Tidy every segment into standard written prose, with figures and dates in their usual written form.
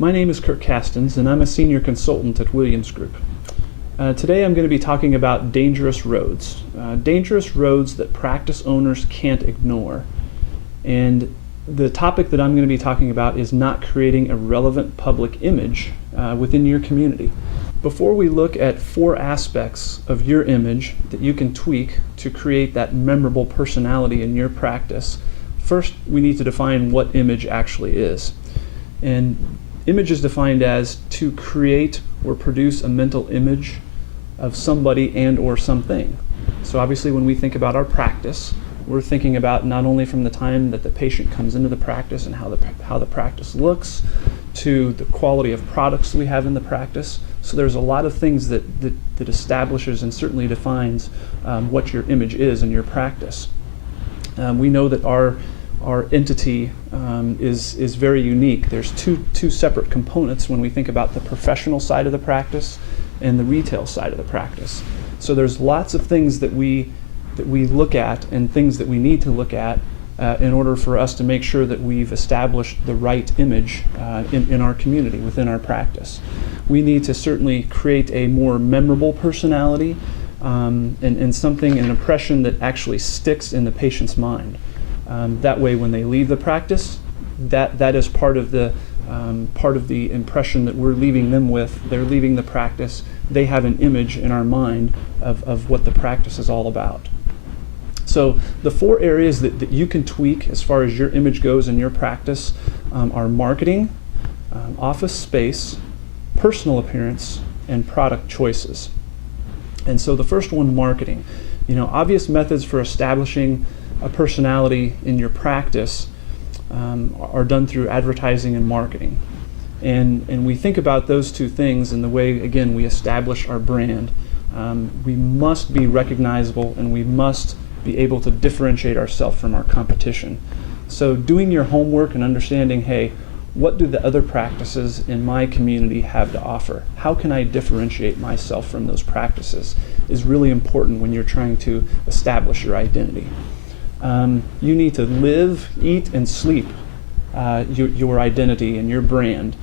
My name is Kirk Castens, and I'm a senior consultant at Williams Group. Today I'm going to be talking about dangerous roads that practice owners can't ignore. And the topic that I'm going to be talking about is not creating a relevant public image within your community. Before we look at 4 aspects of your image that you can tweak to create that memorable personality in your practice, first we need to define what image actually is. And image is defined as to create or produce a mental image of somebody and or something. So obviously when we think about our practice, we're thinking about not only from the time that the patient comes into the practice and how the practice looks, to the quality of products we have in the practice. So there's a lot of things that establishes and certainly defines what your image is in your practice. We know that our entity is very unique. There's two separate components when we think about the professional side of the practice and the retail side of the practice. So there's lots of things that we look at and things that we need to look at in order for us to make sure that we've established the right image in our community, within our practice. We need to certainly create a more memorable personality and an impression that actually sticks in the patient's mind. That way when they leave the practice, that is part of the impression that we're leaving them with. They're leaving the practice, they have an image in our mind of what the practice is all about. So the 4 areas that you can tweak as far as your image goes in your practice are marketing, office space, personal appearance, and product choices. And so the first one, marketing. Obvious methods for establishing a personality in your practice are done through advertising and marketing. And we think about those 2 things in the way, again, we establish our brand. We must be recognizable and we must be able to differentiate ourselves from our competition. So doing your homework and understanding, hey, what do the other practices in my community have to offer? How can I differentiate myself from those practices is really important when you're trying to establish your identity. You need to live, eat, and sleep your identity and your brand.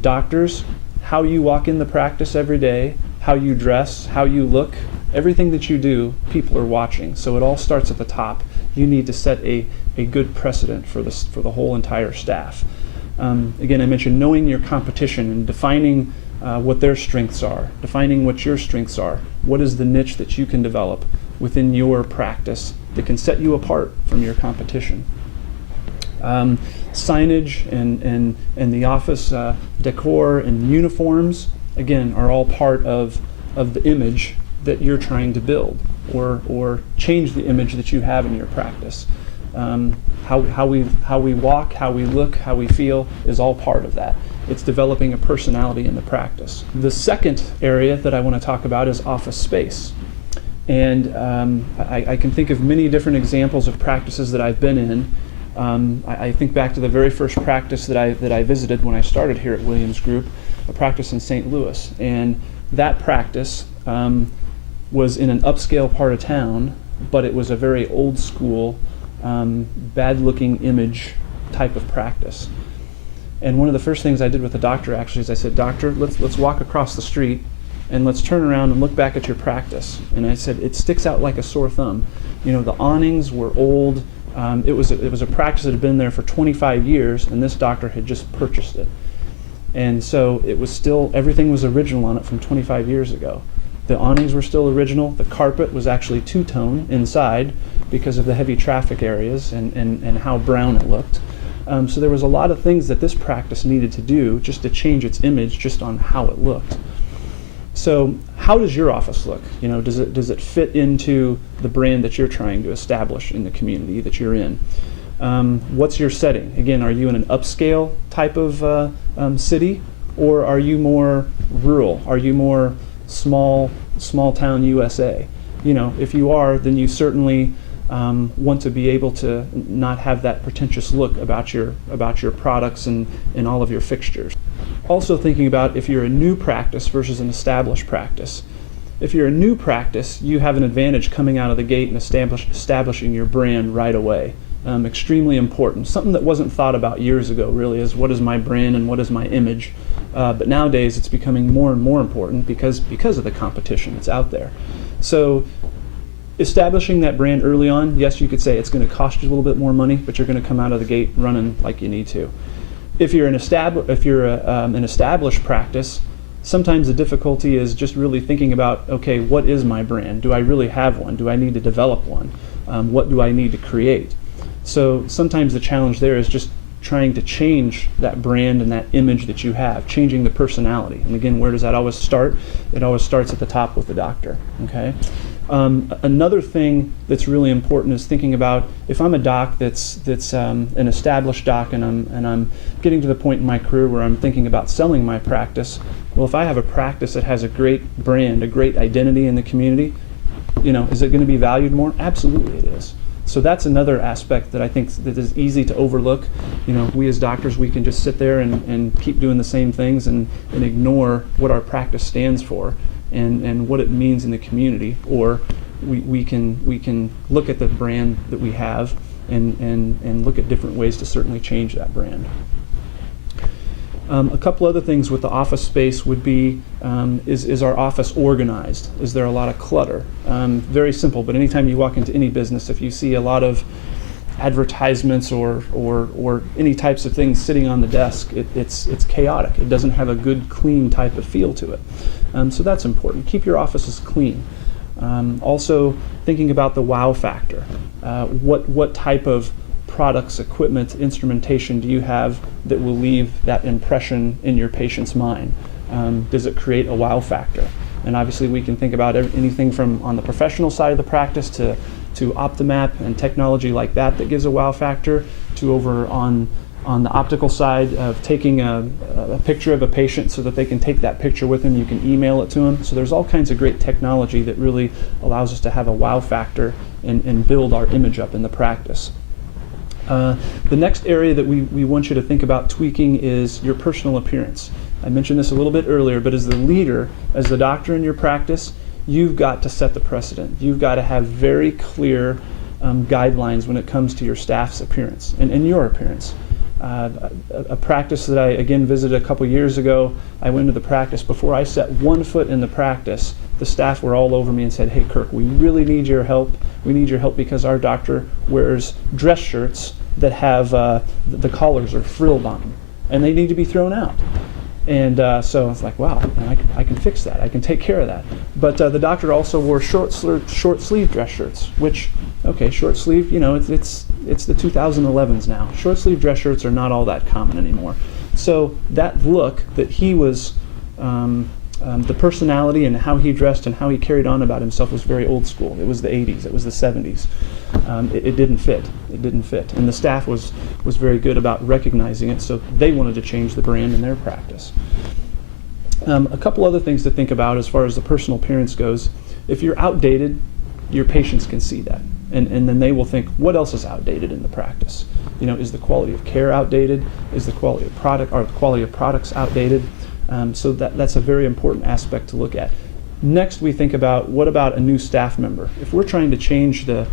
Doctors, how you walk in the practice every day, how you dress, how you look, everything that you do, people are watching. So it all starts at the top. You need to set a good precedent for the whole entire staff. Again, I mentioned knowing your competition and defining what their strengths are, defining what your strengths are. What is the niche that you can develop within your practice that can set you apart from your competition? Signage and the office decor and uniforms, again, are all part of the image that you're trying to build or change the image that you have in your practice. How we walk, how we look, how we feel is all part of that. It's developing a personality in the practice. The second area that I want to talk about is office space. And I can think of many different examples of practices that I've been in. I think back to the very first practice that I visited when I started here at Williams Group, a practice in St. Louis. And that practice was in an upscale part of town, but it was a very old school, bad-looking image type of practice. And one of the first things I did with the doctor actually is I said, "Doctor, let's walk across the street and let's turn around and look back at your practice." And I said, "It sticks out like a sore thumb. The awnings were old. It was a practice that had been there for 25 years, and this doctor had just purchased it. And so it was still, everything was original on it from 25 years ago. The awnings were still original. The carpet was actually 2-tone inside because of the heavy traffic areas and how brown it looked. So there was a lot of things that this practice needed to do just to change its image just on how it looked. So how does your office look? Does it fit into the brand that you're trying to establish in the community that you're in? What's your setting? Again, are you in an upscale type of city, or are you more rural? Are you more small town USA? If you are, then you certainly want to be able to not have that pretentious look about your products and all of your fixtures. Also thinking about if you're a new practice versus an established practice. If you're a new practice, you have an advantage coming out of the gate and establishing your brand right away. extremely important. Something that wasn't thought about years ago, really, is what is my brand and what is my image. But nowadays it's becoming more and more important because of the competition that's out there. So establishing that brand early on, yes, you could say it's going to cost you a little bit more money, but you're going to come out of the gate running like you need to. If you're an established practice, sometimes the difficulty is just really thinking about, okay, what is my brand? Do I really have one? Do I need to develop one? What do I need to create? So sometimes the challenge there is just trying to change that brand and that image that you have, changing the personality. And again, where does that always start? It always starts at the top with the doctor. Okay. Another thing that's really important is thinking about, if I'm a doc that's an established doc and I'm getting to the point in my career where I'm thinking about selling my practice. Well, if I have a practice that has a great brand, a great identity in the community, is it going to be valued more? Absolutely, it is. So that's another aspect that I think that is easy to overlook. We as doctors, we can just sit there and keep doing the same things and ignore what our practice stands for and what it means in the community. Or we can look at the brand that we have and look at different ways to certainly change that brand. A couple other things with the office space would be, is our office organized? Is there a lot of clutter? Very simple, but anytime you walk into any business, if you see a lot of advertisements or any types of things sitting on the desk, it's chaotic. It doesn't have a good, clean type of feel to it. So that's important. Keep your offices clean. Also, thinking about the wow factor. What type of products, equipment, instrumentation do you have that will leave that impression in your patient's mind? Does it create a wow factor? And obviously we can think about anything from on the professional side of the practice to Optimap and technology like that gives a wow factor, to over on the optical side of taking a picture of a patient so that they can take that picture with them. You can email it to them. So there's all kinds of great technology that really allows us to have a wow factor and build our image up in the practice. The next area that we want you to think about tweaking is your personal appearance. I mentioned this a little bit earlier, but as the leader, as the doctor in your practice, you've got to set the precedent. You've got to have very clear guidelines when it comes to your staff's appearance and your appearance. A practice that I, again, visited a couple years ago, I went to the practice. Before I set one foot in the practice, the staff were all over me and said, "Hey, Kirk, we really need your help. We need your help because our doctor wears dress shirts that have the collars are frilled on them, and they need to be thrown out." And so I was like, wow, I can fix that. I can take care of that. But the doctor also wore short sleeve dress shirts, which, okay, short sleeve, it's the 2011s now. Short sleeve dress shirts are not all that common anymore. So that look that he was, the personality and how he dressed and how he carried on about himself was very old school. It was the 80s. It was the 70s. It didn't fit. It didn't fit. And the staff was very good about recognizing it, so they wanted to change the brand in their practice. A couple other things to think about as far as the personal appearance goes. If you're outdated, your patients can see that. And then they will think, what else is outdated in the practice? Is the quality of care outdated? Is the quality of product or the quality of products outdated? So that's a very important aspect to look at. Next, we think about, what about a new staff member? If we're trying to change the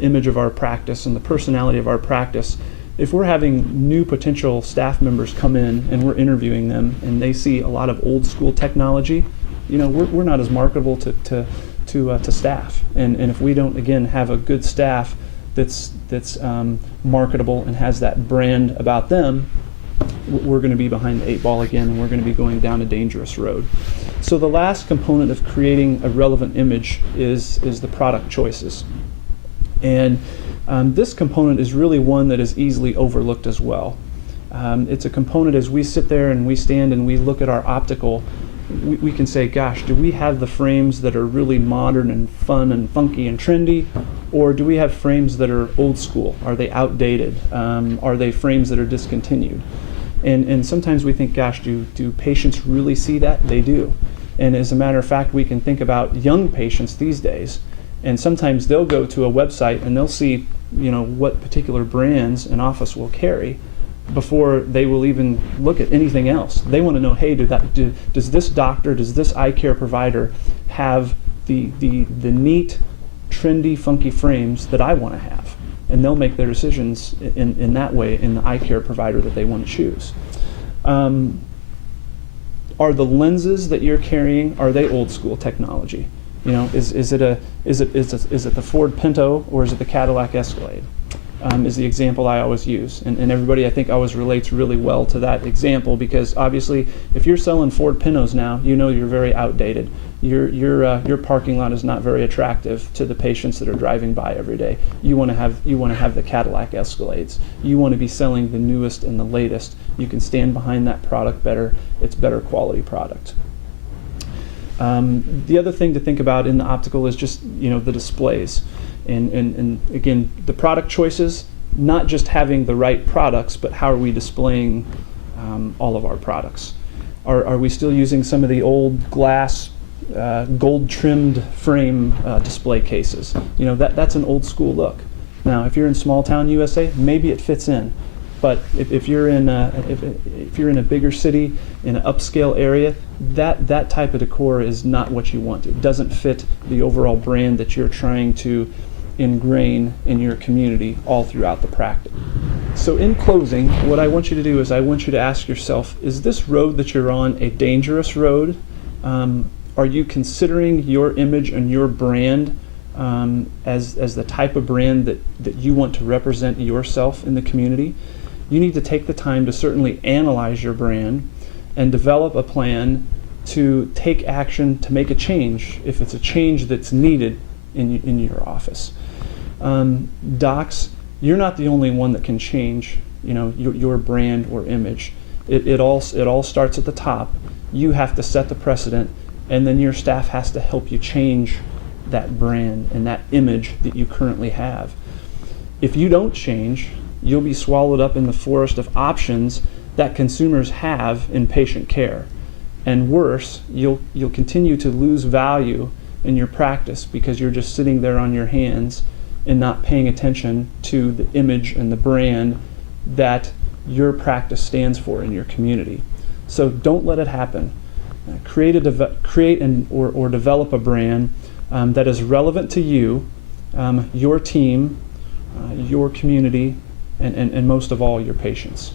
image of our practice and the personality of our practice, if we're having new potential staff members come in and we're interviewing them and they see a lot of old school technology, we're not as marketable to staff. And if we don't, again, have a good staff that's marketable and has that brand about them, we're going to be behind the 8 ball again, and we're going to be going down a dangerous road. So the last component of creating a relevant image is the product choices. And this component is really one that is easily overlooked as well. It's a component as we sit there and we stand and we look at our optical, we can say, gosh, do we have the frames that are really modern and fun and funky and trendy, or do we have frames that are old school? Are they outdated? Are they frames that are discontinued? And sometimes we think, gosh, do patients really see that? They do. And as a matter of fact, we can think about young patients these days, and sometimes they'll go to a website and they'll see, what particular brands an office will carry before they will even look at anything else. They want to know, hey, does this doctor, does this eye care provider have the neat, trendy, funky frames that I want to have? and they'll make their decisions in that way in the eye care provider that they want to choose. Are the lenses that you're carrying, are they old school technology? You know, is it the Ford Pinto or is it the Cadillac Escalade? Is the example I always use, and everybody I think always relates really well to that example, because obviously if you're selling Ford Pintos now, you know you're very outdated. Your parking lot is not very attractive to the patients that are driving by every day. You want to have the Cadillac Escalades. You want to be selling the newest and the latest. You can stand behind that product better. It's better quality product. The other thing to think about in the optical is just, you know, the displays. And again, the product choices, not just having the right products, but how are we displaying all of our products? Are we still using some of the old glass, gold-trimmed frame display cases? You know, that's an old school look. Now, if you're in small town USA, maybe it fits in. But if you're in a bigger city, in an upscale area, that type of decor is not what you want. It doesn't fit the overall brand that you're trying to ingrain in your community all throughout the practice. So in closing, what I want you to do is I want you to ask yourself, is this road that you're on a dangerous road? Are you considering your image and your brand as the type of brand that you want to represent yourself in the community? You need to take the time to certainly analyze your brand and develop a plan to take action to make a change if it's a change that's needed in your office. Docs, you're not the only one that can change, you know, your brand or image. It all starts at the top. You have to set the precedent, and then your staff has to help you change that brand and that image that you currently have. If you don't change, you'll be swallowed up in the forest of options that consumers have in patient care. And worse, you'll continue to lose value in your practice because you're just sitting there on your hands and not paying attention to the image and the brand that your practice stands for in your community. So don't let it happen. Create or develop a brand that is relevant to you, your team, your community, and most of all, your patients.